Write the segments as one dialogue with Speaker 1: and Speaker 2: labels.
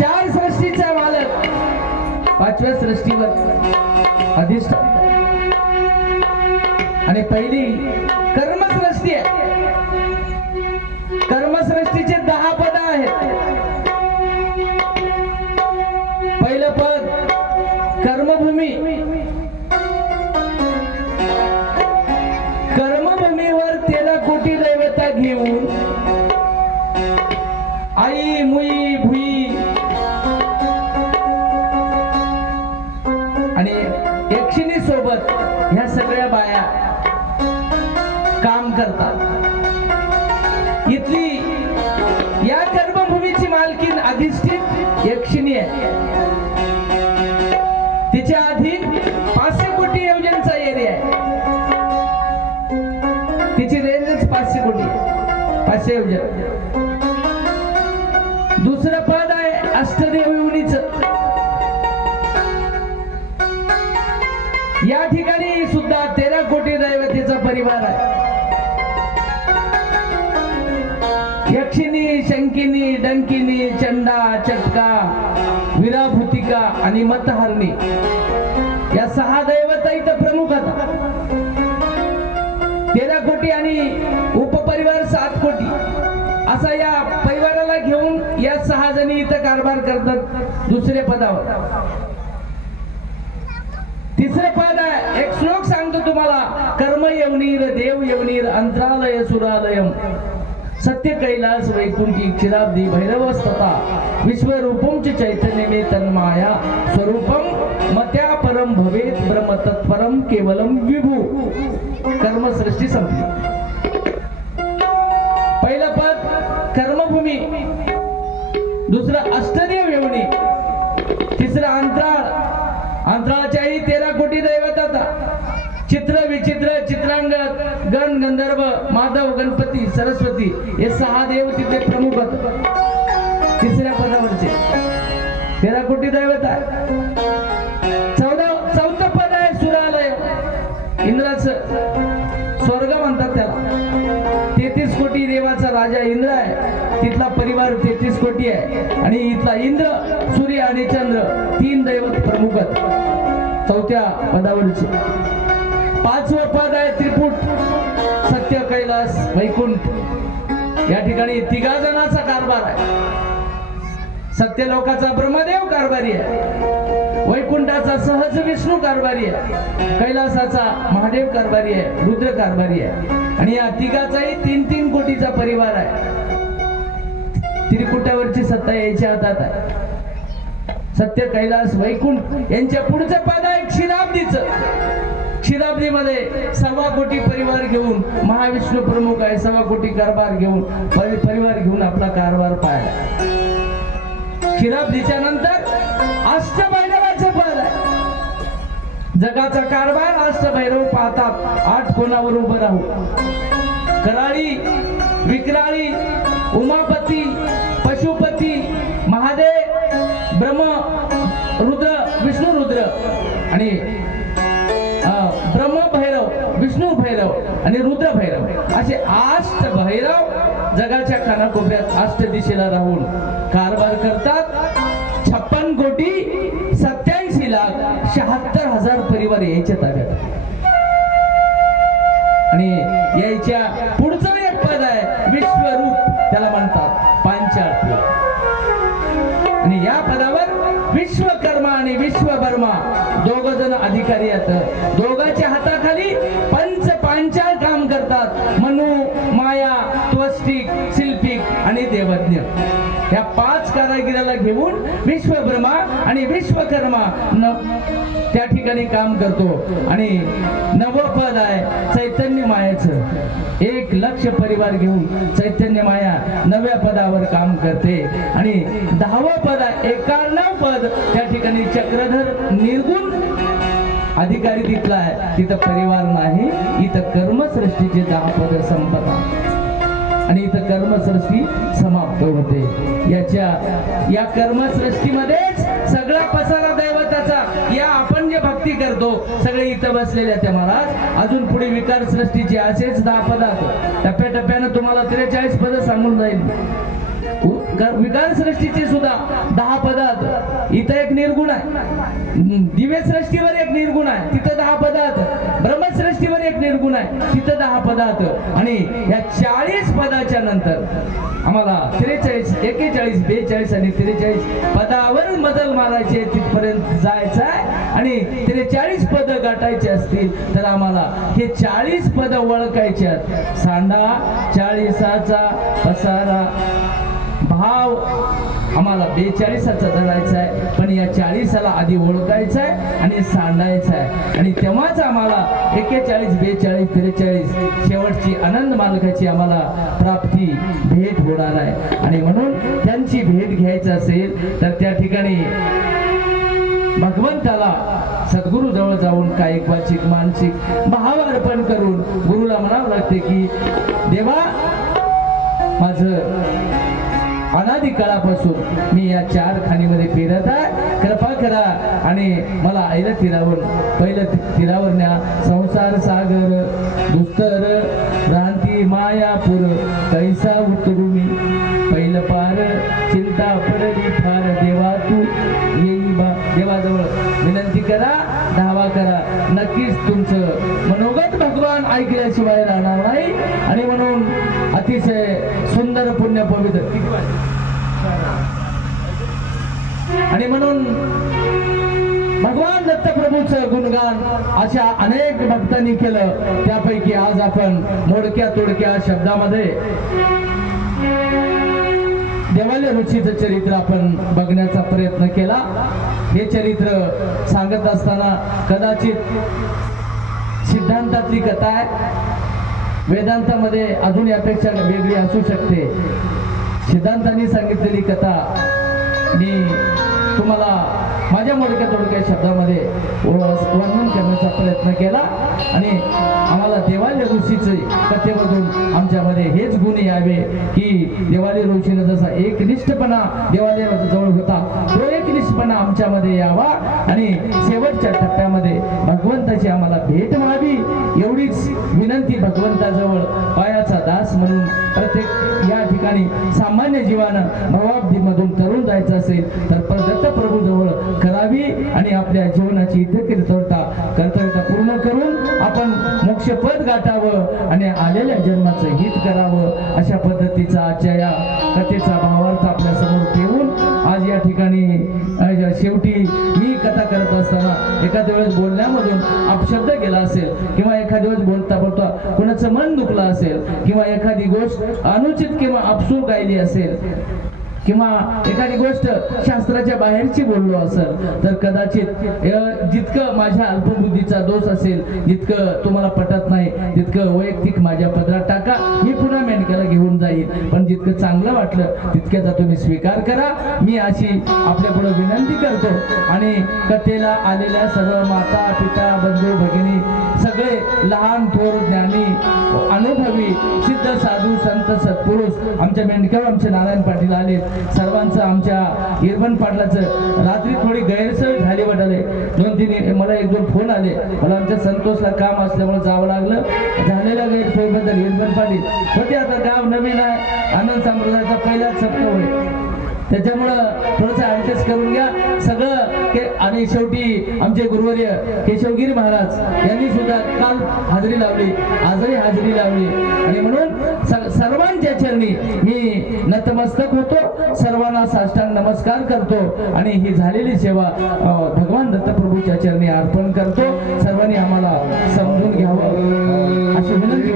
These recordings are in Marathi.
Speaker 1: चार सृष्टीचा मालक. पाचव्या सृष्टीवर अधिष्ठ आणि पहिली कर्मसृष्टी आहे. कर्मसृष्टीचे दहा पद आहेत. पहिलं पद कर्मभूमी. अधिष्ठित यक्षिणी आहे. तिच्या आधी पाचशे कोटी योजनचा एरिया आहे. तिची रेंजच पाचशे कोटी. पाचशे योजन. दुसरं पद आहे अष्टदेव उनीच या ठिकाणी सुद्धा तेरा कोटी दैवतेचा परिवार आहे. यक्षिणी डंकिनी चंडा चटका विराभूतिका आणि मतहरणी. या सहा दैवता इथं प्रमुख आता तेरा कोटी आणि उपपरिवार सात कोटी. असा या परिवाराला घेऊन या सहा जणी इथं कारभार करतात दुसऱ्या पदावर. तिसरं पद आहे एक श्लोक सांगतो तुम्हाला कर्म यवनीर देव यवनीर अंतरालय सुरालयम. सत्य कैलास वैकुंठी क्षीराब्दी भैरवस्तता विश्वरूपम च चैतन्य में तन्माया स्वरूपम मत्या परम भवेत ब्रह्म तत्परम केवलम विभू। कर्म सृष्टी संपली। पहिलं पद कर्मभूमी। दुसरं अष्टदेव येवणी तिसरं अंतराळ। अंतराळच्याही तेरा कोटी दैवत सरस्वती हे सहा देव तिथे प्रमुख होत तिसऱ्या पदावरचे. तेरा कोटी दैवत आहे चौदा चौथं पद आहे सुरालय. इंद्राच स्वर्ग म्हणतात त्याला. तेहतीस कोटी देवाचा राजा इंद्र आहे. तिथला परिवार तेहतीस कोटी आहे. आणि इथला इंद्र सूर्य आणि चंद्र तीन दैवत प्रमुख आहेत. चौथ्या पदावरचे. पाचवं पद आहे त्रिपुट सत्य कैलास वैकुंठ. या ठिकाणी तिघा जणांचा कारभार आहे. सत्य लोकाचा ब्रह्मदेव कारभारी आहे. वैकुंठाचा सहज विष्णू कारभारी आहे. कैलासाचा महादेव कारभारी आहे. रुद्र कारभारी आहे. आणि या तिघाचाही तीन तीन कोटीचा परिवार आहे. त्रिकुटावरची सत्ता यायच्या हातात आहे. सत्य कैलास वैकुंठ यांच्या पुढचं पद आहे क्षीराब्दीचं. क्षीराब्दीमध्ये सव्वा कोटी परिवार घेऊन महाविष्णू प्रमुख आहे सव्वा कोटी कारभार घेऊन परिवार घेऊन आपला कारभार पाहिला क्षीराब्दीच्या नंतर अष्टभैरवाचं पद आहे. जगाचा कारभार अष्टभैरव पाहतात आठ कोणावर उभं राहू? कराळी विक्राळी उमापती कानाकोपऱ्यात अष्ट दिशेला राहून कारभार करतात. छप्पन कोटी सत्याऐंशी लाख शहात्तर हजार परिवार यायच्या ताब्यात. आणि यायच्या पुढचं एक पद आहे विश्वरूप. त्याला म्हणतात पांचाळ आणि या पदावर विश्वकर्मा आणि विश्वबर्मा दोघ जण अधिकारी आहेत. दोघांच्या हाताखाली देवज्ञ या पाच कारागिराला घेऊन विश्वब्रह्मा आणि विश्वकर्मा न त्या ठिकाणी काम करतो. आणि नवपद आहे चैतन्य मायाचं. एक लक्ष परिवार घेऊन चैतन्य माया नव्या पदावर काम करते. आणि दहावं पद आहे एकाण्णव पद त्या ठिकाणी चक्रधर निर्गुण अधिकारी तिथला आहे. तिथं परिवार नाही इथं कर्मसृष्टीचे दहा पद संपतात. आणि इथं कर्मसृष्टी समाप्त होते. याच्या या कर्मसृष्टीमध्येच सगळा पसारा दैवताचा या आपण जे भक्ती करतो. सगळे इथं बसलेल्या त्या महाराज. अजून पुढे विकार सृष्टीचे असेच दहा पदार्थ. टप्प्याटप्प्यानं तुम्हाला त्रेचाळीस पद सांगून जाईल. विकार सृष्टीचे सुद्धा दहा पदार्थ. इथं एक निर्गुण आहे. दिव्य सृष्टीवर एक निर्गुण आहे. तिथं दहा पदार्थ. ब्रह्मसृष्टीवर एक निर्गुण आहे. तिथं दहा पदार्थ. आणि या चाळीस पदाच्या नंतर आम्हाला त्रेचाळीस एकेचाळीस बेचाळीस आणि त्रेचाळीस पदावर मदल मारायचे तिथपर्यंत जायचं आहे. आणि त्रेचाळीस पद गाठायचे असतील तर आम्हाला हे चाळीस पद ओळखायचे आहेत. सांडा चाळीसाचा पसारा भाव आम्हाला बेचाळीसाचा धरायचा आहे पण या चाळीसाला आधी ओळखायचं आहे आणि सांडायचं आहे. आणि तेव्हाच आम्हाला एक्केचाळीस बेचाळीस त्रेचाळीस शेवटची आनंद मालकाची आम्हाला प्राप्ती भेट होणार आहे. आणि म्हणून त्यांची भेट घ्यायची असेल तर त्या ठिकाणी भगवंताला सद्गुरु जवळ जाऊन कायिक वाचिक मानसिक भाव अर्पण करून गुरुला म्हणावं लागते की देवा माझं अनादी काळापासून मी या चार खाणीमध्ये फिरत आहे. कृपा करा. आणि मला आईला तीरावर पहिलं ती- तीरावर न्या संसार सागर दुस्तर भ्रांती मायापूर कैसा उतरू मी पहिलं पार चिंता पडली फार देवा तू येई बा. देवाजवळ विनंती करा धावा करा. नक्कीच तुमचं मनोगत भगवान ऐकल्याशिवाय राहणार नाही. आणि म्हणून अतिशय सुंदर पुण्य पवित्र. किती आणि म्हणून भगवान दत्तप्रभूचं गुणगान अशा अनेक भक्तांनी केलं. त्यापैकी आज आपण मोडक्या तोडक्या शब्दामध्ये देवालय रुचीचं चरित्र आपण बघण्याचा प्रयत्न केला. हे चरित्र सांगत असताना कदाचित सिद्धांतातली कथा आहे. वेदांतामध्ये अजून यापेक्षा वेगळी असू शकते. सिद्धांतांनी सांगितलेली कथा मी तुम्हाला माझ्या मोडक्या तोडक्या शब्दामध्ये वर्णन करण्याचा प्रयत्न केला आणि आम्हाला देवाली ऋषीचे कथेमधून आमच्यामध्ये हेच गुण यावे की देवाली ऋषीनं जसा एकनिष्ठपणा देवाली जवळ होता तो आमच्यामध्ये यावा आणि शेवटच्या टप्प्यामध्ये भगवंताची आम्हाला भेट व्हावी एवढीच विनंती भगवंताजवळ पायाचा दास म्हणून प्रत्येक या ठिकाणी सामान्य जीवानं भवाब्दीमधून तरुण जायचं असेल तर प- दत्तप्रभू जवळ करावी आणि आपल्या जीवनाची इतकिरता कर्तव्यता पूर्ण करून आपण मोक्षपद गाठावं आणि आलेल्या जन्माचं हित करावं अशा पद्धतीचा आजच्या या कथेचा भावार्थ आपल्यासमोर असताना एखाद्या वेळेस बोलण्यामधून अपशब्द गेला असेल किंवा एखाद्या वेळेस बोलता बोलता कुणाचं मन दुखलं असेल किंवा एखादी गोष्ट अनुचित किंवा अपसूर गायली असेल किंवा एखादी गोष्ट शास्त्राच्या बाहेरची बोललो असेल तर कदाचित जितकं माझ्या अल्पबुद्धीचा दोष असेल जितकं तुम्हाला पटत नाही तितकं वैयक्तिक माझ्या पदरात टाका मी पुन्हा मेंढक्याला घेऊन जाईल पण जितकं चांगलं वाटलं तितक्याचा तुम्ही स्वीकार करा. मी अशी आपल्या पुढे विनंती करतो. आणि कथेला आलेल्या सर्व माता पिता बंधू भगिनी लहान थोर ज्ञानी अनुभवी सिद्ध साधू संत सत्पुरुष आमच्या मेंढक्यावर आमचे नारायण पाटील आले. सर्वांचं आमच्या इरबन पाटलाचं रात्री थोडी गैरसोय झाली वाटले दोन तीन मला एक दोन फोन आले. मला आमच्या संतोषला काम असल्यामुळे जावं लागलं. झालेल्या गैरसोयीबद्दल इरबन पाटील होते आता गाव नवीन आहे. आनंद संप्रदायाचा पहिलाच सप्ताह होईल त्याच्यामुळं थोडस ऍडजस्ट करून घ्या. सगळं आणि शेवटी आमचे गुरुवर्य केशवगिरी महाराज यांनी सुद्धा काल हाजरी लावली. आजही हाजरी लावली. आणि म्हणून सर्वांच्या चरणी मी नतमस्तक होतो. सर्वांना साष्टांग नमस्कार करतो. आणि ही झालेली सेवा भगवान दत्तप्रभूच्या चरणी अर्पण करतो. सर्वांनी आम्हाला समजून घ्यावं. अशी विनंती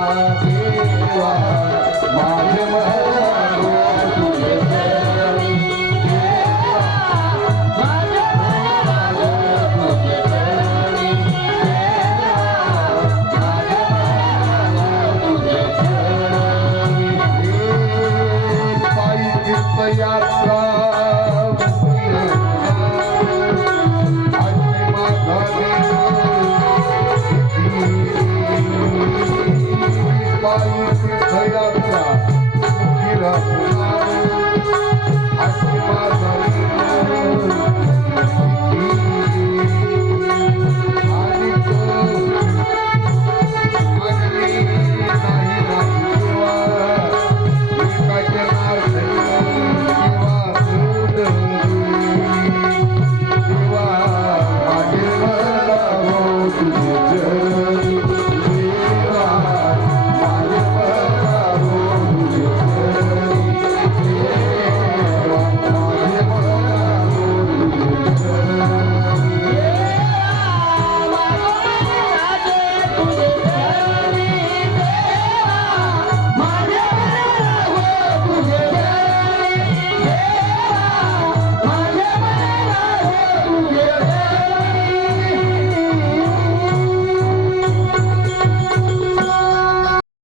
Speaker 2: देवा